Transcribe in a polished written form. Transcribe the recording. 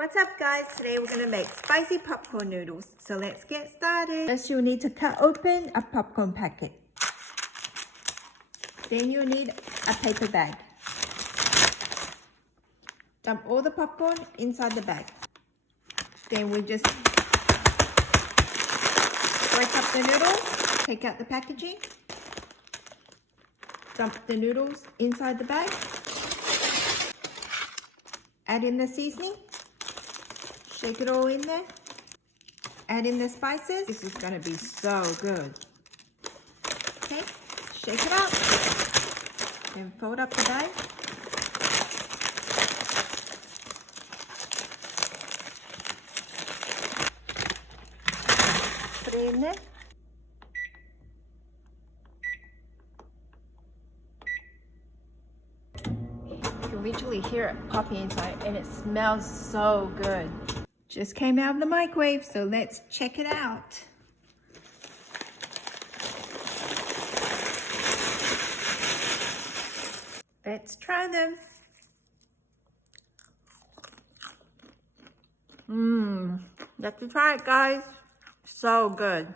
What's up guys? Today we're going to make spicy popcorn noodles. So let's get started. First you'll need to cut open a popcorn packet. Then you'll need a paper bag. Dump all the popcorn inside the bag. Then we just break up the noodles, take out the packaging, dump the noodles inside the bag, add in the seasoning, shake it all in there, add in the spices. This is going to be so good. Okay, shake it up, then fold up the bag. Put it in there. You can literally hear it popping inside and it smells so good. Just came out of the microwave, so let's check it out. Let's try them. You have to try it, guys. So good.